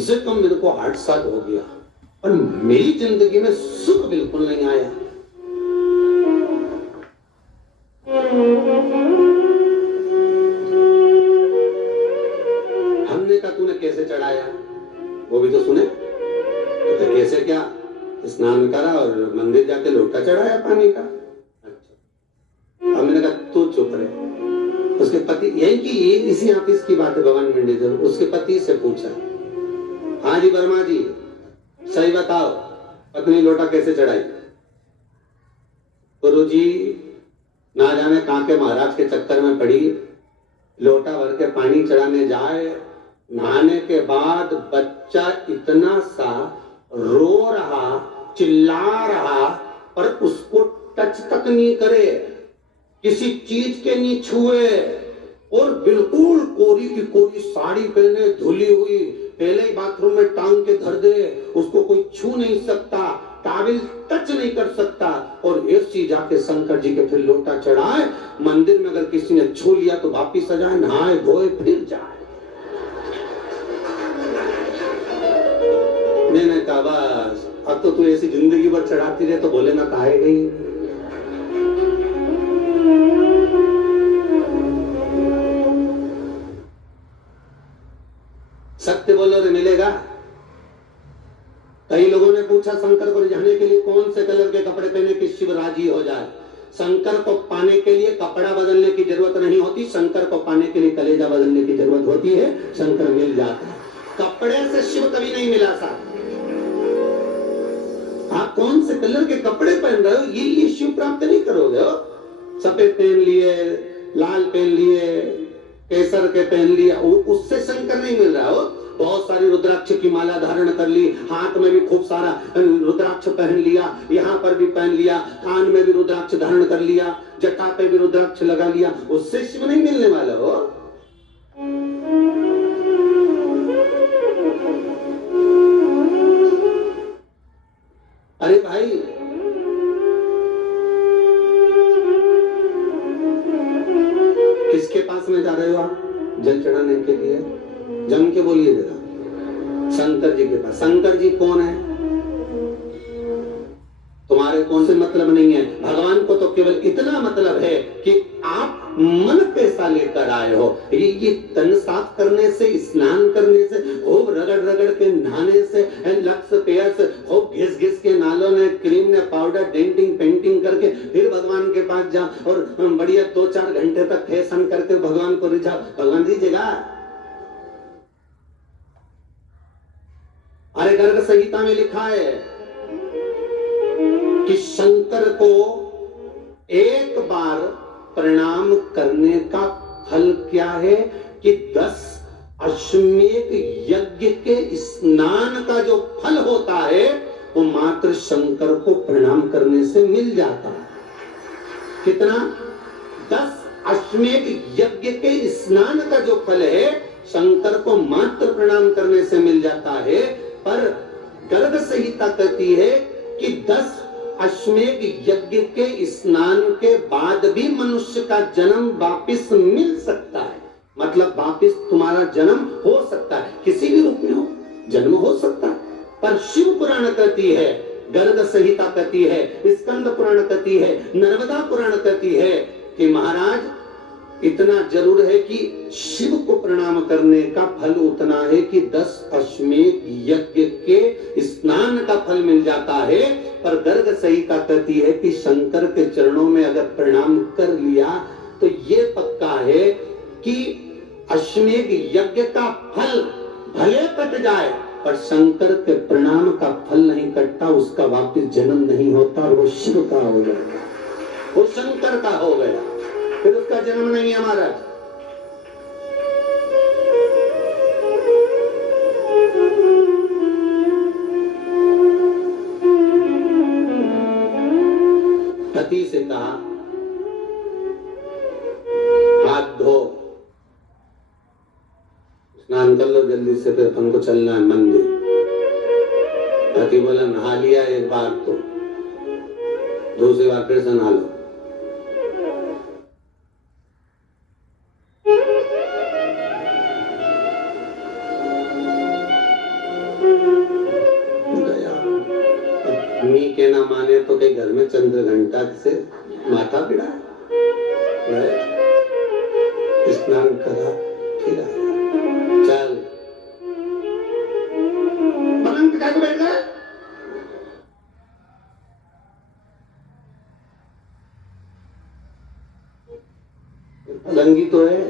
से कम मेरे को 8 साल हो गया और मेरी जिंदगी में सुख बिल्कुल नहीं आया। हमने कहा तूने कैसे चढ़ाया, वो भी तो सुने। तो कैसे क्या, स्नान करा और मंदिर जाके लोटा चढ़ाया पानी का। अच्छा, अब मैंने कहा तू चुप रहे। उसके पति, यही कि ये इसी ऑफिस की बात है, भगवान मंडेजर, उसके पति से पूछा, हाँ जी वर्मा जी सही बताओ पत्नी लोटा कैसे चढ़ाई। गुरुजी ना जाने कहां के महाराज के चक्कर में पड़ी, लोटा भर के पानी चढ़ाने जाए, नहाने के बाद बच्चा इतना सा रो रहा, चिल्ला रहा, पर उसको टच तक नहीं करे, किसी चीज के नहीं छुए, और बिल्कुल कोरी की कोरी साड़ी पहने, धुली हुई, पहले ही बाथरूम में टांग के धर दे, उसको कोई छू नहीं सकता, टाविल टच नहीं कर सकता, और ऐसी जाके शंकर जी के फिर लोटा चढ़ाए। मंदिर में अगर किसी ने छू लिया तो वापिस आ जाए, नहाए धोए फिर जाए। मैंने कहा बस अब तो तू ऐसी जिंदगी भर चढ़ाती रहे तो भोलेनाथ आएगा ही। सत्य बोलो रे मिलेगा। कई लोगों ने पूछा शंकर को रिझाने के लिए कौन से कलर के कपड़े पहने कि शिव राजी हो जाए। शंकर को पाने के लिए कपड़ा बदलने की जरूरत नहीं होती, शंकर को पाने के लिए कलेजा बदलने की जरूरत होती है, शंकर मिल जाता है। कपड़े से शिव कभी नहीं मिला साहब। आप कौन से कलर के कपड़े पहन रहे हो ये शिव प्राप्त नहीं करोगे हो। सफेद पहन लिए, लाल पहन लिए, केसर के पहन लिया, उससे शंकर नहीं मिल रहा हो। बहुत सारी रुद्राक्ष की माला धारण कर ली, हाथ में भी खूब सारा रुद्राक्ष पहन लिया, यहाँ पर भी पहन लिया, कान में भी रुद्राक्ष धारण कर लिया, जटा पे भी रुद्राक्ष लगा लिया, उससे शिव नहीं मिलने वाला हो। अरे भाई किसके पास में जा रहे हो आप जल चढ़ाने के लिए? जम के बोलिए जरा। शंकर जी के पास। शंकर जी कौन है? तुम्हारे कौन से मतलब नहीं है। भगवान को तो केवल इतना मतलब है कि आप मन पैसा लेकर आए हो। ये तन साफ करने से, स्नान करने से, खूब रगड़ रगड़ के नहाने से, लक्स पेय से, खूब घिस घिस के नालों ने, क्रीम ने, पाउडर, डेंटिंग पेंटिंग करके फिर भगवान के पास जाओ और बढ़िया 2-4 घंटे तक फैशन करके भगवान को रिझाओ, भगवान दीजिएगा। अरे गर्ग संहिता में लिखा है कि शंकर को एक बार प्रणाम करने का फल क्या है कि 10 अश्वमेध यज्ञ के स्नान का जो फल होता है वो मात्र शंकर को प्रणाम करने से मिल जाता है। कितना? 10 अश्वमेध यज्ञ के स्नान का जो फल है शंकर को मात्र प्रणाम करने से मिल जाता है। पर गर्ग संहिता कहती है कि 10 अश्वमेध यज्ञ के स्नान के बाद भी मनुष्य का जन्म वापिस मिल सकता है। मतलब वापिस तुम्हारा जन्म हो सकता है, किसी भी रूप में हो जन्म हो सकता है। पर शिव पुराण कहती है, गर्ग संहिता कहती है, स्कंद पुराण कहती है, नर्मदा पुराण कहती है कि महाराज इतना जरूर है कि शिव को प्रणाम करने का फल उतना है कि 10 अश्वमेध यज्ञ के स्नान का फल मिल जाता है। पर गर्ग संहिता कहती है कि शंकर के चरणों में अगर प्रणाम कर लिया तो ये पक्का है कि अश्वमेध यज्ञ का फल भले कट जाए पर शंकर के प्रणाम का फल नहीं कटता, उसका वापिस जन्म नहीं होता और वो शिव का हो जाएगा, वो शंकर का हो गया, फिर उसका जन्म नहीं है महाराज। पति से कहा हाथ धो, स्नान कर लो जल्दी से, फिर अपन को चलना है मंदिर। पति बोला नहा लिया एक बार तो दूसरी बार फिर से नहा लो। मम्मी के ना माने तो कहीं घर में चंद्र घंटा से माथा पिड़ा स्नान करा फिर आया, चल पलंग पे बैठ गए। पलंगी तो है,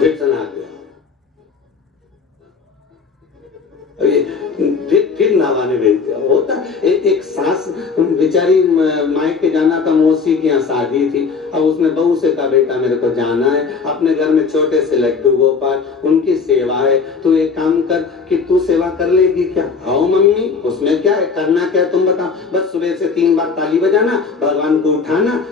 फिर चला गया। फिर नहाने भेज दिया। होता एक सास बेचारी मायके जाना था, मौसी की यहाँ शादी थी। अब उसने बहू से कहा बेटा मेरे को जाना है, अपने घर में छोटे से लड्डू गोपाल, उनकी सेवा है, तू एक काम कर कि तू सेवा कर लेगी क्या? हाँ मम्मी, उसमें क्या है, करना क्या है तुम बताओ। बस सुबह से 3 बार ताली बजाना, भगवान को उठाना,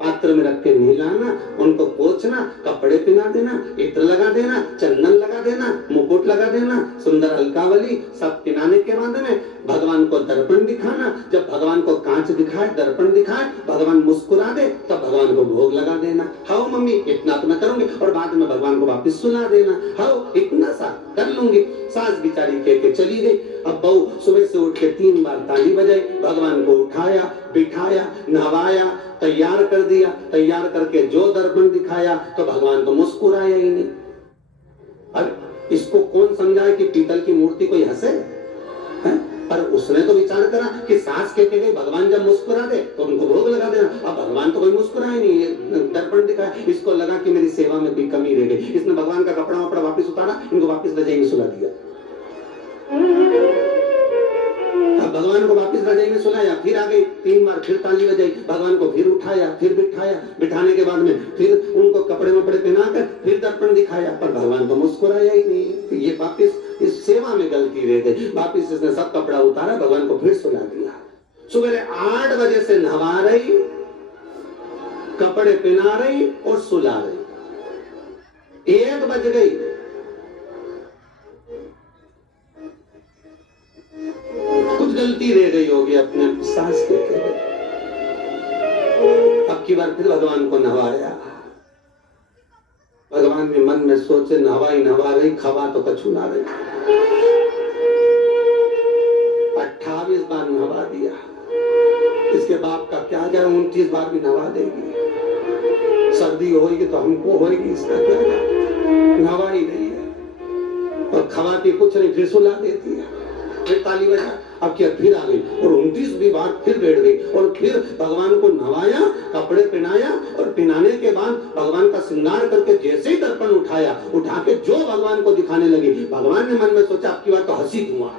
पात्र में रख के नहलाना, उनको पोंछना, कपड़े पहना देना, इत्र लगा देना, चंदन लगा देना, मुकुट लगा देना, सुंदर अलकावली सब पहनाने के बाद में भगवान को दर्पण दिखाना। जब भगवान को कांच दिखाए, दर्पण दिखाए, भगवान मुस्कुरा दे, तब भगवान को भोग लगा देना। हाँ मम्मी, इतना तो मैं करूंगी, और बाद में भगवान को वापिस सुला देना। हाँ इतना सा कर लूंगी। सास बिचारी कह के चली गई। अब बहू सुबह से उठ के 3 बार ताली बजाई, भगवान को उठाया, बिठाया, नहवाया, तैयार कर दिया। तैयार करके जो दर्पण दिखाया तो भगवान तो मुस्कुराया ही नहीं। अब इसको कौन समझाए कि पीतल की मूर्ति कोई हंसे? पर उसने तो विचार करा कि सास कहते गए भगवान जब मुस्कुरा दे तो उनको भोग लगा देना। अब भगवान तो कोई मुस्कुराए नहीं, दर्पण दिखाया। इसको लगा कि मेरी सेवा में कोई कमी रह गई। इसने भगवान का कपड़ा वपड़ा वापिस उतारा, इनको वापिस रजाई में सुला दिया। अब भगवान को वापिस रजाई में सुलाया, फिर आ गई, 3 बार फिर ताली बजाई, भगवान को फिर उठाया, फिर बिठाया, बिठाने के बाद में फिर उनको कपड़े वपड़े पहनाकर फिर दर्पण दिखाया, पर भगवान तो मुस्कुराया ही नहीं। तो ये वापिस इस सेवा में गलती रह गई। वापिस इसने सब कपड़ा उतारा, भगवान को फिर सुला दिया। सुबह 8 बजे से नहवा रही, कपड़े पहना रही और सुला रही। 1 बज गई, कुछ गलती रह गई होगी अपने सास के। अब की बार फिर भगवान को नहवाया। भगवान के मन में सोचे नहवाई नहवा रही, खवा तो कछु ना रही। 28 बार नहवा दिया। इसके बाप का क्या जाए, 29 बार भी नहवा देगी। सर्दी होगी तो हमको होगी, इसका क्या जाए, नहवा ही नहीं है। और खवाती कुछ नहीं, फिर सुला देती है, फिर ताली बजा। अब क्या फिर आ गई और 29वीं बार फिर बैठ गई और फिर भगवान को नहवाया, कपड़े पहनाया, और पहनाने के बाद भगवान का श्रृंगार करके जैसे ही दर्पण उठाया, उठा के जो भगवान को दिखाने लगी, भगवान ने मन में सोचा आपकी बात तो हंसी धुआं,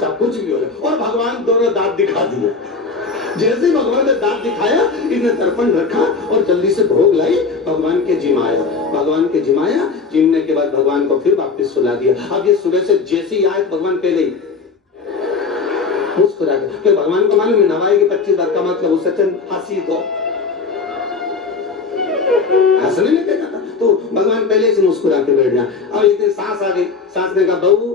सब कुछ भी हो रहा। और भगवान दोनों दांत दिखा दिए। जैसे भगवान ने दांत दिखाया, इन्हें दर्पण रखा और जल्दी से भोग लाई, भगवान के जिमाया। भगवान के जिमाया, जिमने के बाद भगवान को फिर वापस सुला दिया। अब ये सुबह से जैसे ही आए भगवान पहले ही मुस्कुरा के, फिर भगवान को मालूम है नवाएगी 25 बार का मतलब उससे हंसी तो हंसने लगेगा था, तो भगवान पहले से मुस्कुरा के बैठ जाए। अब एक दिन सास आ गई। सास ने कहा बहू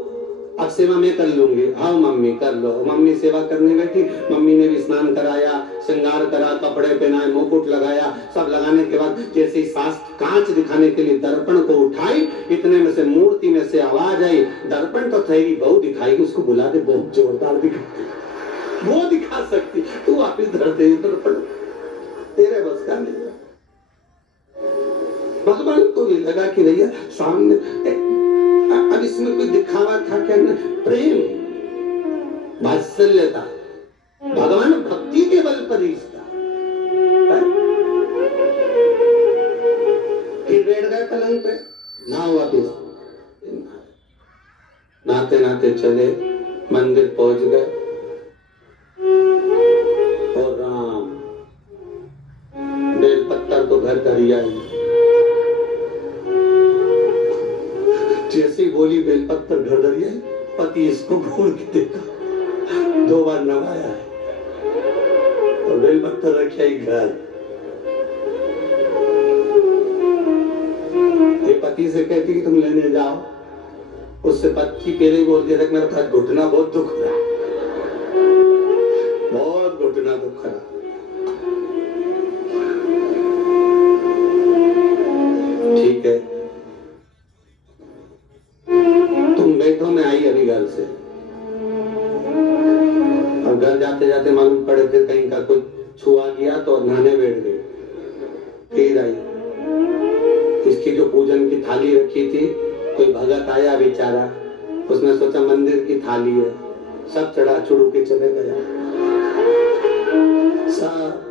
अब सेवा मैं कर लूंगी। हाँ मम्मी कर लो। मम्मी सेवा करने बैठी। मम्मी ने भी स्नान कराया, श्रृंगार करा, कपड़े पहनाए, मुकुट लगाया। सब लगाने के बाद जैसे ही सास कांच दिखाने के लिए दर्पण को उठाई, इतने में से मूर्ति में से आवाज आई, दर्पण तो थेगी बहू दिखाएगी, उसको बुला दे, बहुत जोरदार दिखा, वो दिखा सकती, तू वापिस धर दे दर्पण, तेरे बस का नहीं। भगवान को भी लगा कि भैया सामने अब इसमें कोई दिखावा था क्या? प्रेम, वात्सल्यता, भगवान भक्ति के बल पर रिश्ता। फिर बैठ गए पलंग पे, ना वापिस नाते नाते चले मंदिर पहुंच गए और राम बेल पत्थर तो घर धरिया ही। जैसे ही बोली बेलपत्तर घर धरिया, पति इसको घूर के देखा, 2 बार नवाया है और बेलपत्तर रखा ही घर। ये पति से कहती कि तुम लेने जाओ, उससे पति पहले ही बोल दिया था मेरा था घुटना बहुत दुख रहा, बहुत घुटना दुख रहा। छुआ गया तो नहाने बैठ गई। फिर आई, इसकी जो पूजन की थाली रखी थी, कोई भगत आया बेचारा, उसने सोचा मंदिर की थाली है, सब चढ़ा चुड़ू के चले गया। सब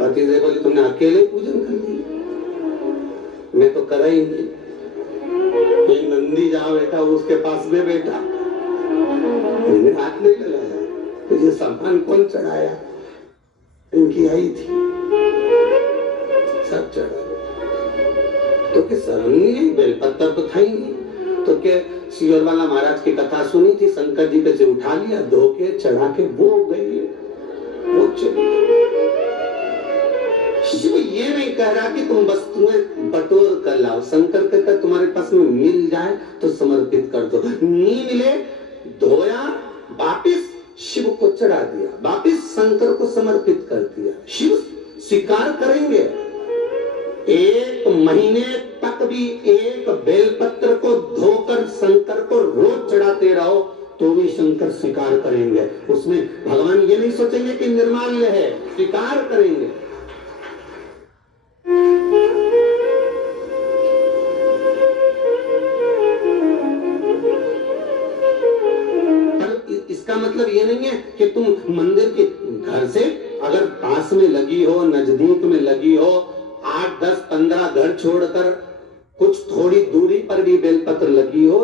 पति से बोली तुमने अकेले पूजन कर ली, मैं तो करा ही नहीं। ये नंदी जहां बैठा उसके पास में बैठा, मैंने हाथ नहीं लगाया, तो ये सामान कौन चढ़ाया? इनकी आई थी, सब चढ़ा। तो क्या शर्म नहीं है? बेलपत्तर तो था ही नहीं। तो क्या सियोरवाला महाराज की कथा सुनी थी, शंकर जी पे से उठा लिया, धो के चढ़ा के वो गई, वो चली। शिव ये नहीं कह रहा कि तुम वस्तुएं बटोर कर लाओ, शंकर कहता तुम्हारे पास में मिल जाए तो समर्पित कर दो, नहीं मिले धोया, वापिस शिव को चढ़ा दिया, वापिस शंकर को समर्पित कर दिया। शिव स्वीकार करेंगे। एक महीने तक भी एक बेलपत्र को धोकर शंकर को रोज चढ़ाते रहो तो भी शंकर स्वीकार करेंगे। उसमें भगवान ये नहीं सोचेंगे कि निर्माल्य है, स्वीकार करेंगे। इसका मतलब ये नहीं है कि तुम मंदिर के घर से अगर पास में लगी हो, नजदीक में लगी हो, 8, 10, 15 घर छोड़कर कुछ थोड़ी दूरी पर भी बेलपत्र लगी हो